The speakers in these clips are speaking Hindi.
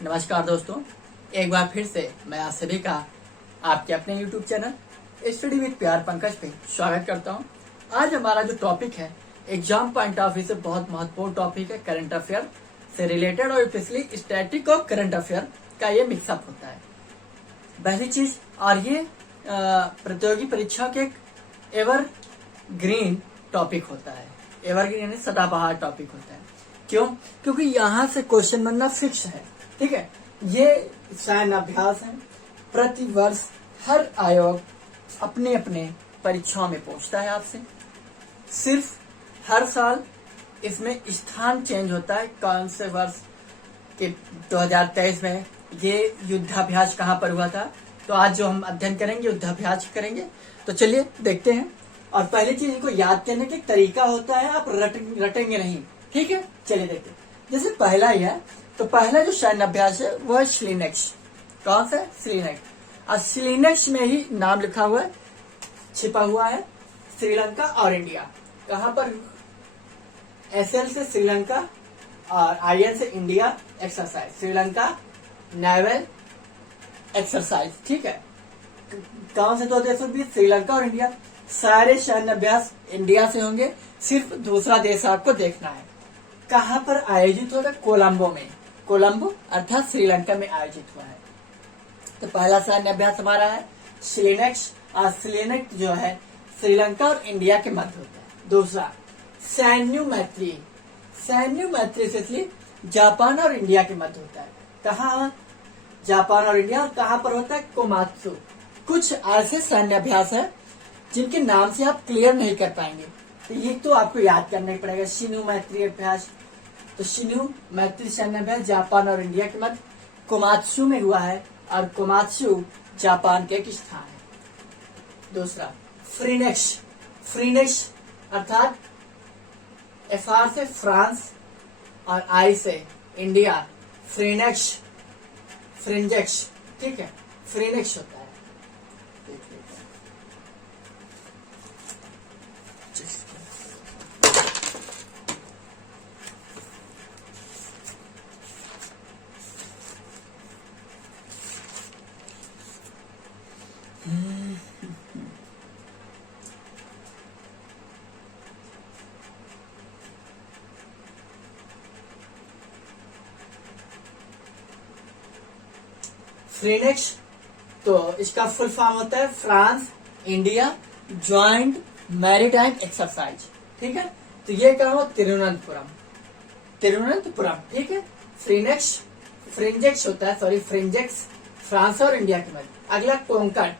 नमस्कार दोस्तों, एक बार फिर से मैं आप सभी का आपके अपने YouTube चैनल स्टडी विद प्यार पंकज पे स्वागत करता हूं। आज हमारा जो टॉपिक है एग्जाम पॉइंट ऑफ व्यू से बहुत महत्वपूर्ण टॉपिक है। करंट अफेयर से रिलेटेड और स्पेशली स्टैटिक और करंट अफेयर का ये मिक्सअप होता है। पहली चीज, और ये प्रतियोगी परीक्षा के एक एवर ग्रीन टॉपिक होता है। एवरग्रीन यानी सदाबहार टॉपिक होता है। क्यों? क्योंकि यहाँ से क्वेश्चन बनना फिक्स है। ठीक है, ये सैन्य अभ्यास है। प्रति वर्ष हर आयोग अपने अपने परीक्षाओं में पूछता है आपसे। सिर्फ हर साल इसमें स्थान चेंज होता है। कौन से वर्ष के 2023 में ये युद्धाभ्यास कहाँ पर हुआ था, तो आज जो हम अध्ययन करेंगे युद्धाभ्यास करेंगे। तो चलिए देखते हैं। और पहली चीज इनको याद करने का तरीका होता है, आप रटेंगे नहीं। ठीक है, चलिए देखते हैं। जैसे पहला ही है, तो पहला जो सैन्य अभ्यास है वह स्लिनेक्स। कौन सा? स्लिनेक्स। और स्लिनेक्स में ही नाम लिखा हुआ है, छिपा हुआ है श्रीलंका और इंडिया। कहां पर? SL से श्रीलंका और IN से India exercise, Sri Lanka naval exercise. ठीक है, कौन से दो देशों के बीच? श्रीलंका और इंडिया। सारे सैन्य अभ्यास इंडिया से होंगे, सिर्फ दूसरा देश आपको देखना है। कहां पर आयोजित होगा? कोलंबो में। कोलंबो अर्थात श्रीलंका में आयोजित हुआ है। तो पहला सैन्य अभ्यास हमारा है स्लिनेक्स। और स्लिनेक्स जो है श्रीलंका और इंडिया के मध्य होता है। दूसरा सैन्य मैत्री। सैन्य मैत्री से इसलिए जापान और इंडिया के मध्य होता है। कहाँ? जापान और इंडिया। और कहां पर होता है? कोमात्सु। कुछ ऐसे सैन्य अभ्यास है जिनके नाम से आप क्लियर नहीं कर पाएंगे, तो ये तो आपको याद करना ही पड़ेगा। शिनु मैत्री अभ्यास, तो शिनु मैत्री सैन्य अभ्यास जापान और इंडिया के मध्य कोमात्सु में हुआ है। और कोमात्सु जापान के एक स्थान है। दूसरा फ्रीनेक्स। फ्रीनेक्स अर्थात FR से फ्रांस और I से इंडिया। फ्रीनेक्स, फ्रिंजेक्स। ठीक है, फ्रीनेक्स होता है। फ्रीनेक्स, तो इसका फुल फॉर्म होता है France India joint maritime exercise. ठीक है, तो ये कहा हो? तिरुवनंतपुरम। तिरुवनंतपुरम। ठीक है, फ्रीनेक्स, फ्रिंजेक्स होता है, सॉरी फ्रिंजेक्स फ्रांस और इंडिया के मध्य। अगला कोंकण।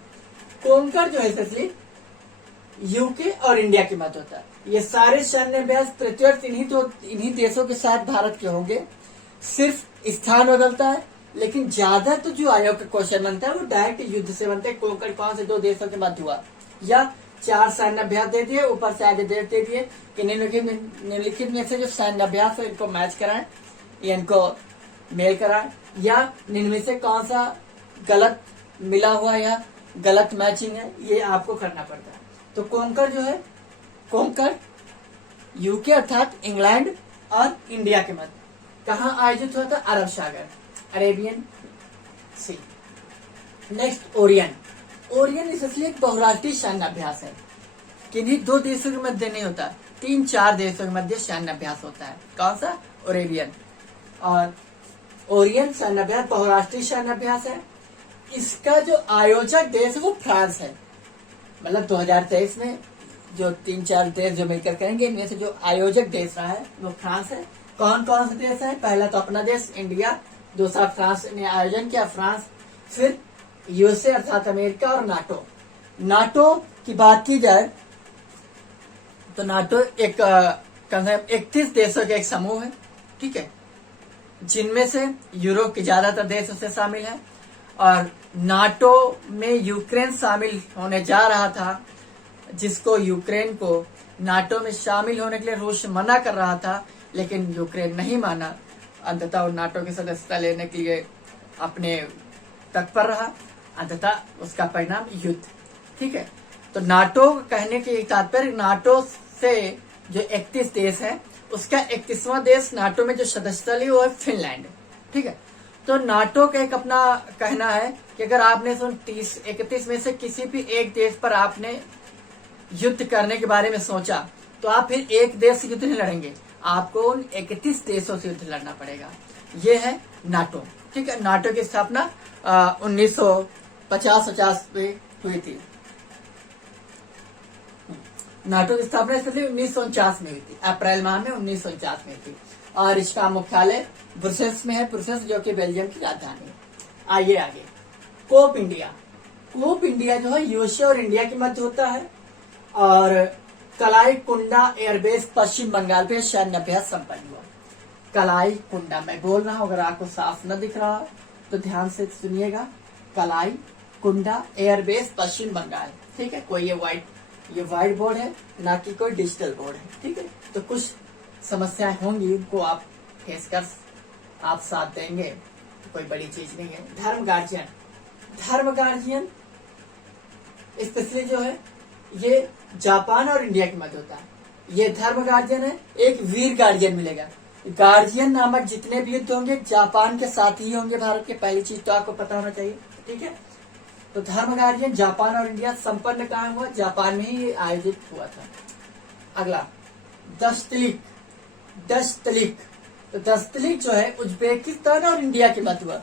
कोंकण जो है इसलिए UK और इंडिया के मध्य होता है। ये सारे सैन्य अभ्यास प्रत्युवर्ष इन्हीं देशों के साथ भारत के होंगे। सिर्फ स्थान बदलता है, लेकिन ज्यादा तो जो आयोग का क्वेश्चन बनता है वो डायरेक्ट युद्ध से बनते हैं। कोंकण कौन से दो देशों के मध्य हुआ, या 4 सैन्य अभ्यास दे दिए, ऊपर से आगे दे दिए कि निम्नलिखित में से जो सैन्य अभ्यास है इनको मैच कराएं, या इनको मेल कराएं, या इनमें से कौन सा गलत मिला हुआ या गलत मैचिंग है, ये आपको करना पड़ता है। तो कोंकण जो है, कोंकण UK अर्थात इंग्लैंड और इंडिया के मध्य कहाँ आयोजित हुआ था? अरब सागर, Arabian sea. Next Orion. Orion इसलिए एक बहुराष्ट्रीय सैन्य अभ्यास है। किन्हीं 2 देशों के मध्य नहीं होता, 3-4 देशों के मध्य सैन्य अभ्यास होता है। कौन सा? ओरेबियन। और ओरियन सैन्य अभ्यास बहुराष्ट्रीय सैन्य अभ्यास है। इसका जो आयोजक देश है वो फ्रांस है। मतलब 2023 में जो 3-4 देश जो मिलकर करेंगे, इनमें से जो आयोजक देश रहा है वो फ्रांस है। कौन कौन से देश है? पहला तो अपना देश इंडिया, दूसरा फ्रांस ने आयोजन किया, फ्रांस, फिर USA अर्थात अमेरिका, और नाटो। नाटो की बात की जाए तो नाटो एक 31 देशों के एक समूह है। ठीक है, जिनमें से यूरोप के ज्यादातर देश उससे शामिल है। और नाटो में यूक्रेन शामिल होने जा रहा था, जिसको यूक्रेन को नाटो में शामिल होने के लिए रूस मना कर रहा था, लेकिन यूक्रेन नहीं माना। अंततः वो नाटो की सदस्यता लेने के लिए अपने तत्पर रहा। अंततः उसका परिणाम युद्ध। ठीक है, तो नाटो कहने के तात्पर्य, नाटो से जो 31 देश है उसका 31वां देश नाटो में जो सदस्यता ली वो है फिनलैंड। ठीक है, तो नाटो का एक अपना कहना है कि अगर आपने 31 में से किसी भी एक देश पर आपने युद्ध करने के बारे में सोचा तो आप फिर एक देश से युद्ध नहीं लड़ेंगे, आपको उन 31 देशों से युद्ध लड़ना पड़ेगा। ये है नाटो। ठीक है, नाटो की स्थापना 1950 में हुई थी। नाटो की स्थापना इसलिए 1949 में हुई थी, अप्रैल माह में 1949 में थी। और इसका मुख्यालय ब्रुसेल्स में है, ब्रुसेल्स जो कि बेल्जियम की राजधानी है। आइए आगे, कोप इंडिया। कोप इंडिया जो है यूएसए और इंडिया के मध्य होता है और कलाई कुंडा एयरबेस पश्चिम बंगाल पे सैन्य अभ्यास संपन्न हुआ। कलाई कुंडा, मैं बोल रहा हूं, अगर आपको साफ न दिख रहा तो ध्यान से सुनिएगा। कलाई कुंडा एयरबेस पश्चिम बंगाल। ठीक है, कोई ये व्हाइट बोर्ड है, ना कि कोई डिजिटल बोर्ड है। ठीक है, तो कुछ समस्याएं होंगी, उनको आप फेस कर आप साथ देंगे, तो कोई बड़ी चीज नहीं है। धर्म गार्जियन स्पेशली जो है ये जापान और इंडिया के मध्य होता है। ये धर्म गार्जियन है, एक वीर गार्जियन मिलेगा। गार्जियन नामक जितने भी युद्ध होंगे जापान के साथ ही होंगे भारत के, पहली चीज तो आपको पता होना चाहिए। ठीक है, तो धर्म गार्जियन जापान और इंडिया संपन्न कहाँ हुआ? जापान में ही आयोजित हुआ था। अगला दस्तलिक। तो दस्तलिक जो है उज्बेकिस्तान और इंडिया के मध्य हुआ।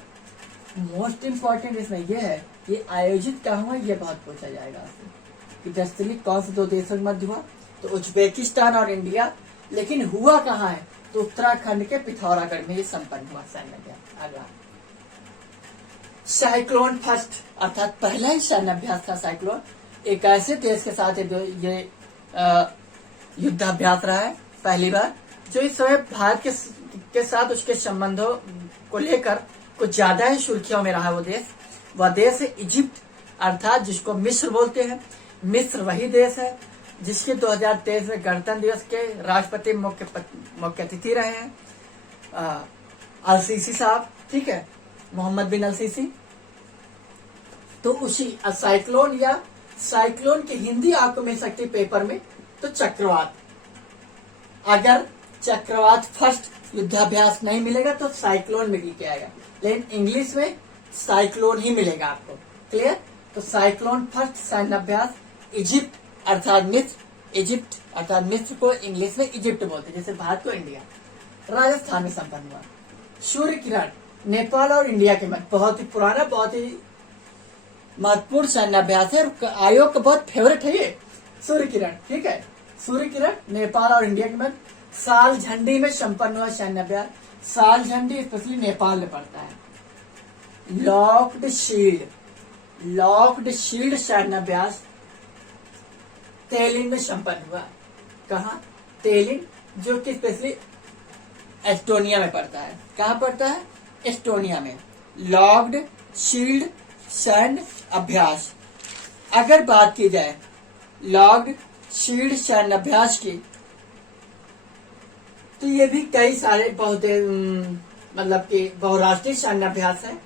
मोस्ट इंपॉर्टेंट इसमें यह है, ये आयोजित कहाँ हुआ, ये बहुत पूछा जाएगा आपसे कि दस्तलिक कौन से दो देशों के मध्य हुआ। तो उज्बेकिस्तान और इंडिया, लेकिन हुआ कहाँ है? तो उत्तराखंड के पिथौरागढ़ में ये संपन्न हुआ सैन्य अभ्यास। अगला साइक्लोन फर्स्ट, अर्थात पहला ही सैन्य अभ्यास था साइक्लोन। एक ऐसे देश के साथ ये युद्धाभ्यास रहा है पहली बार, जो इस समय भारत के साथ उसके संबंधों को लेकर कुछ ज्यादा ही सुर्खियों में रहा। वह देश है इजिप्ट, अर्थात जिसको मिस्र बोलते हैं। मिस्र वही देश है जिसके 2023 में गणतंत्र दिवस के राष्ट्रपति मुख्य अतिथि रहे हैं अल सीसी साहब। ठीक है, मोहम्मद बिन अल सीसी। तो उसी साइक्लोन की हिंदी आपको मिल सकती है पेपर में, तो चक्रवात। अगर चक्रवात फर्स्ट युद्धाभ्यास नहीं मिलेगा तो साइक्लोन मिल के आएगा, लेकिन इंग्लिश में साइक्लोन ही मिलेगा आपको। क्लियर? तो साइक्लोन फर्स्ट सैन्य अभ्यास इजिप्ट अर्थात मिस्र को इंग्लिश में इजिप्ट बोलते हैं, जैसे भारत को इंडिया। राजस्थान में संपन्न हुआ। सूर्य किरण, नेपाल और इंडिया के मध्य, बहुत ही पुराना, बहुत ही महत्वपूर्ण सैन्य अभ्यास है और आयोग का बहुत फेवरेट है ये सूर्य किरण। ठीक है, सूर्य किरण नेपाल और इंडिया के मध्य साल झंडी में संपन्न हुआ सैन्य अभ्यास। साल झंडी स्पेशली नेपाल में पड़ता है। लॉक्ड शील्ड सैन्य अभ्यास तेलिन में संपन्न हुआ। कहा? तेलिन, जो कि स्पेशली एस्टोनिया में पड़ता है। कहाँ पड़ता है? एस्टोनिया में। लॉक्ड शील्ड सैन्य अभ्यास। अगर बात की जाए लॉक्ड शील्ड सैन्य अभ्यास की, तो ये भी कई सारे बहुत मतलब कि बहुराष्ट्रीय सैन्य अभ्यास है।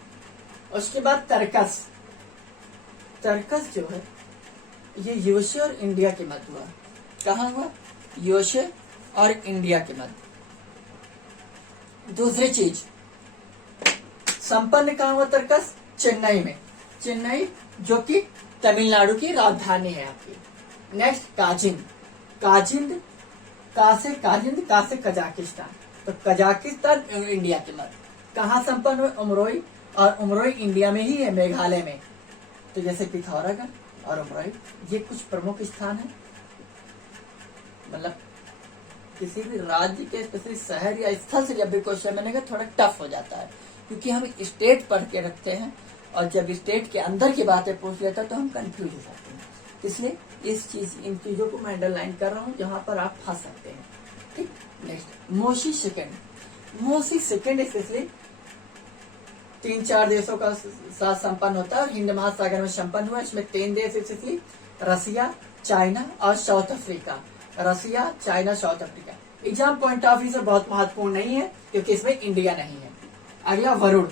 उसके बाद तर्कस जो है ये यूएसए और इंडिया के मध्य हुआ। कहाँ हुआ? यूएसए और इंडिया के मध्य। दूसरी चीज, संपन्न कहाँ हुआ तर्कस? चेन्नई में। चेन्नई जो कि तमिलनाडु की राजधानी है आपकी। नेक्स्ट काजिंद का से कजाकिस्तान। तो कजाकिस्तान इंडिया के मध्य। कहाँ संपन्न हुए? उमरोई, और उमरोई इंडिया में ही है, मेघालय में। तो जैसे पिथौरागढ़ और उमरोई, ये कुछ प्रमुख स्थान है। मतलब किसी भी राज्य के स्पेशली शहर या स्थल से जब भी क्वेश्चन बनेगा थोड़ा टफ हो जाता है, क्योंकि हम स्टेट पढ़ के रखते हैं और जब स्टेट के अंदर की बातें पूछ लेता तो हम कंफ्यूज हो जाते हैं। इसलिए इन चीजों को मैं अंडरलाइन कर रहा हूँ जहां पर आप फंस सकते हैं। ठीक, नेक्स्ट मोसी सेकेंड स्पेशली 3-4 देशों का साथ संपन्न होता है और हिंद महासागर में संपन्न हुआ। इसमें 3 देश स्पेशली रसिया, चाइना और south Africa. Exam point of view से बहुत महत्वपूर्ण नहीं है क्योंकि इसमें इंडिया नहीं है। अगला वरुण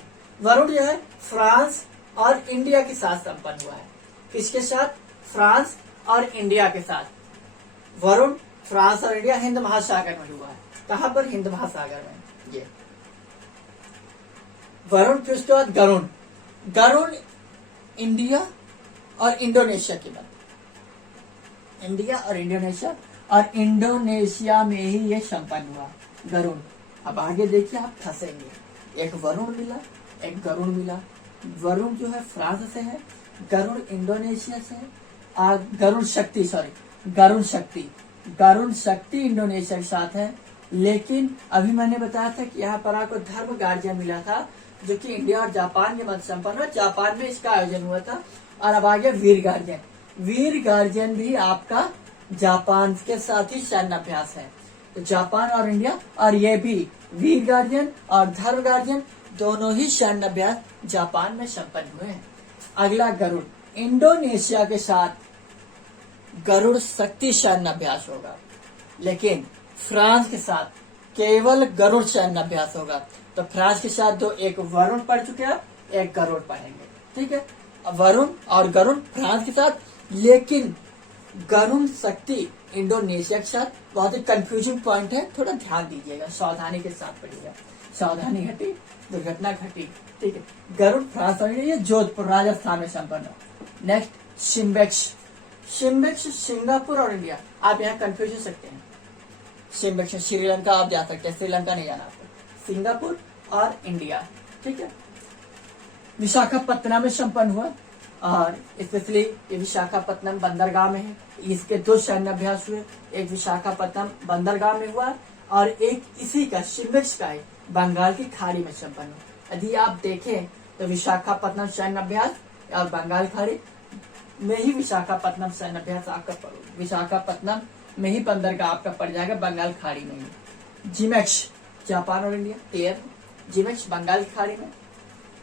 जो है फ्रांस और इंडिया के साथ संपन्न हुआ है। किसके साथ? फ्रांस और इंडिया के साथ। वरुण फ्रांस और इंडिया हिंद महासागर में हुआ है। कहां पर? हिंद महासागर में। ये वरुण, फिर उसके बाद गरुण। गरुण इंडिया और इंडोनेशिया की बात, इंडिया और इंडोनेशिया, और इंडोनेशिया में ही ये संपन्न हुआ गरुण। अब आगे देखिए आप फंसेंगे, एक वरुण मिला, एक गरुण मिला। वरुण जो है फ्रांस से है, गरुण इंडोनेशिया से है, और गरुण शक्ति इंडोनेशिया के साथ है। लेकिन अभी मैंने बताया था कि यहाँ पर आपको धर्म गार्जियन मिला था, जो कि इंडिया और जापान के मध्य संपन्न हुआ। जापान में इसका आयोजन हुआ था। और अब आ गया वीर गार्जियन। वीर गार्जियन भी आपका जापान के साथ ही सैन्य अभ्यास है। तो जापान और इंडिया, और ये भी वीर गार्जियन और धर्म गार्जियन दोनों ही सैन्य अभ्यास जापान में संपन्न हुए हैं। अगला गरुड़, इंडोनेशिया के साथ गरुड़ शक्ति सैन्य अभ्यास होगा, लेकिन फ्रांस के साथ केवल गरुड़ सैन्य अभ्यास होगा। तो फ्रांस के साथ दो, एक वरुण पढ़ चुके हैं, एक गरुड़ पढ़ेंगे, ठीक है। वरुण और गरुड़ फ्रांस के साथ, लेकिन गरुड़ शक्ति इंडोनेशिया के साथ। बहुत ही कंफ्यूजिंग पॉइंट है, थोड़ा ध्यान दीजिएगा, सावधानी के साथ पढ़िएगा। सावधानी घटी दुर्घटना घटी, ठीक है। गरुड़ फ्रांस और ये जोधपुर राजस्थान में संपन्न हो। नेक्स्ट शिम्बेक्स सिंगापुर और इंडिया। आप यहाँ कंफ्यूज हो सकते हैं। शिम्बेक्स श्रीलंका आप जा सकते हैं, श्रीलंका नहीं जाना आपको। सिंगापुर और इंडिया, ठीक है। विशाखापत्तनम में संपन्न हुआ, और स्पेशली ये विशाखापत्तनम बंदरगाह में है। इसके दो सैन्य अभ्यास हुए, एक विशाखापत्तनम बंदरगाह में हुआ और एक इसी का शिम्बेक्स का है बंगाल की खाड़ी में संपन्न हुआ। यदि आप देखें तो विशाखापत्तनम सैन्य अभ्यास और बंगाल खाड़ी में ही विशाखापत्तनम सैन्य अभ्यास आपका, विशाखापत्तनम में ही बंदरगाह आपका पड़ जाएगा, बंगाल खाड़ी में ही। जिमेक्स जापान और इंडिया, एयर जिमेक्स बंगाल की खाड़ी में,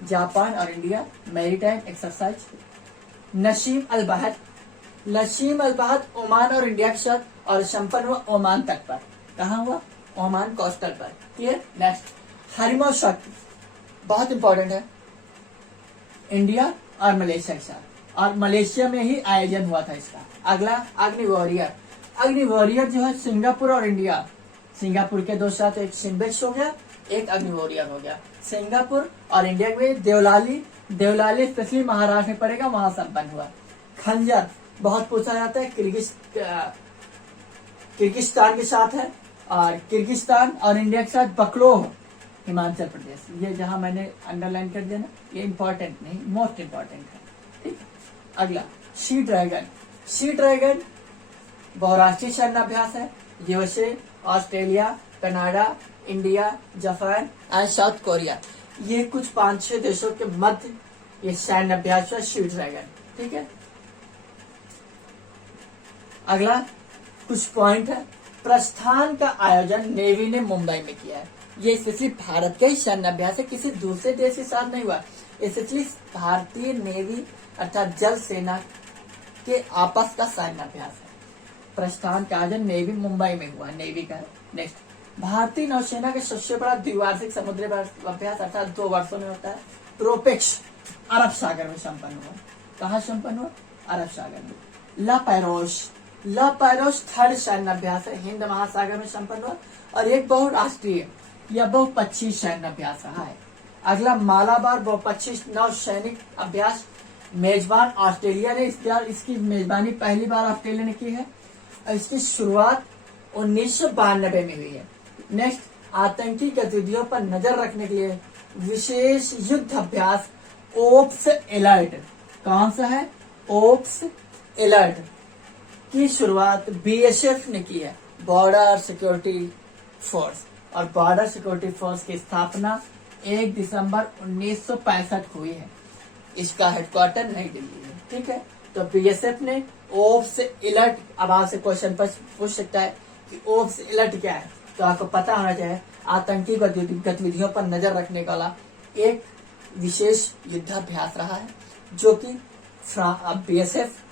जापान और इंडिया मैरीटाइम एक्सरसाइज। नसीम अल बहत ओमान और इंडिया के साथ, और संपन्न हुआ ओमान तट पर। कहाँ हुआ? ओमान कोस्टल पर, क्लियर। नेक्स्ट हरिमो शक्ति, बहुत इंपॉर्टेंट है, इंडिया और मलेशिया के साथ, और मलेशिया में ही आयोजन हुआ था इसका। अगला अग्नि वॉरियर जो है सिंगापुर और इंडिया, सिंगापुर के दो साथ, एक सिम्बेक्स हो गया, एक अग्नि वॉरियर हो गया। सिंगापुर और इंडिया में देवलाली स्पेशली महाराष्ट्र में पड़ेगा, वहां संपन्न हुआ। खंजर बहुत पूछा जाता है, किर्गिस्तान के साथ है, और किर्गिस्तान और इंडिया के साथ बकलोह हिमाचल प्रदेश। ये जहां मैंने अंडरलाइन कर दिया ना, ये इंपॉर्टेंट नहीं, मोस्ट इंपॉर्टेंट है, ठीक। अगला सी ड्रैगन बहुराष्ट्रीय सैन्य अभ्यास है। USA, Australia, Canada, India, Japan and south Korea, ये कुछ 5-6 देशों के मध्य ये सैन्य अभ्यास है सी ड्रैगन, ठीक है। अगला कुछ पॉइंट है, प्रस्थान का आयोजन नेवी ने मुंबई में किया है। ये स्पेशली भारत का ही सैन्य अभ्यास है, किसी दूसरे देश के साथ नहीं हुआ। स्पेशली भारतीय नेवी अर्थात जल सेना के आपस का सैन्य अभ्यास है। प्रस्थान का आयोजन नेवी मुंबई में हुआ, नेवी का। नेक्स्ट भारतीय नौसेना का सबसे बड़ा द्विवार्षिक समुद्री अभ्यास अर्थात 2 वर्षों में होता है, प्रोपेक्स अरब सागर में संपन्न हुआ। कहाँ संपन्न हुआ? अरब सागर में। ला पैरोस थर्ड सैन्य अभ्यास है, हिंद महासागर में संपन्न हुआ, और एक बहुराष्ट्रीय या बहुपक्षीय सैन्य अभ्यास रहा है। अगला मालाबार बहुपक्षीय नौ सैनिक अभ्यास, मेजबान ऑस्ट्रेलिया ने इसकी मेजबानी पहली बार ऑस्ट्रेलिया ने की है, और इसकी शुरुआत 1992 में हुई है। नेक्स्ट आतंकी गतिविधियों पर नजर रखने के लिए विशेष युद्ध अभ्यास ओप्स एलर्ट, कौन सा है? ओप्स एलर्ट की शुरुआत बीएसएफ ने की है, बॉर्डर सिक्योरिटी फोर्स, और बॉर्डर सिक्योरिटी फोर्स की स्थापना 1 दिसंबर 1965 हुई है। इसका हेडक्वार्टर नई दिल्ली है, ठीक है। तो बीएसएफ ने ओप्स एलर्ट, अब आपसे क्वेश्चन पूछ सकता है कि ओप्स एलर्ट क्या है, तो आपको पता होना चाहिए आतंकी गतिविधियों पर नजर रखने वाला एक विशेष युद्धाभ्यास रहा है, जो कि बीएसएफ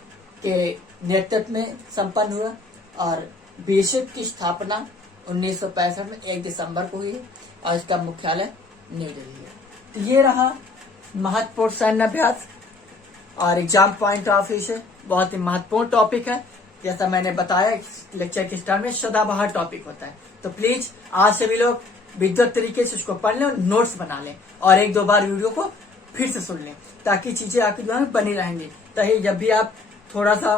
के नेतृत्व में संपन्न हुआ, और बीएसएफ की स्थापना 1965 में 1 दिसंबर को हुई है, और इसका मुख्यालय न्यू दिल्ली है। तो ये रहा महत्वपूर्ण सैन्य अभ्यास, और एग्जाम पॉइंट ऑफ व्यू से बहुत ही महत्वपूर्ण टॉपिक है। जैसा मैंने बताया लेक्चर के स्टार्ट में, सदाबहार टॉपिक होता है। तो प्लीज आज सभी लोग विद्वत तरीके से उसको पढ़ लें और नोट्स बना लें और 1-2 बार वीडियो को फिर से सुन लें, ताकि चीजें आपके दिमाग में बनी रहेंगी। ताकि जब भी आप थोड़ा सा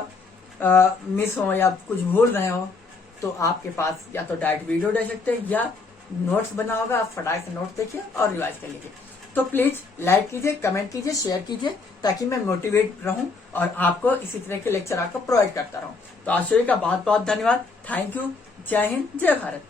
मिस हो या कुछ भूल रहे हो तो आपके पास या तो डायरेक्ट वीडियो दे सकते हैं या नोट्स बना होगा, आप फटाक से नोट्स देखिए और रिवाइज कर लीजिए। तो प्लीज लाइक कीजिए, कमेंट कीजिए, शेयर कीजिए, ताकि मैं मोटिवेट रहूं और आपको इसी तरह के लेक्चर आपको प्रोवाइड करता रहूं। तो आज का बहुत बहुत धन्यवाद। Thank you. जय हिंद, जय भारत।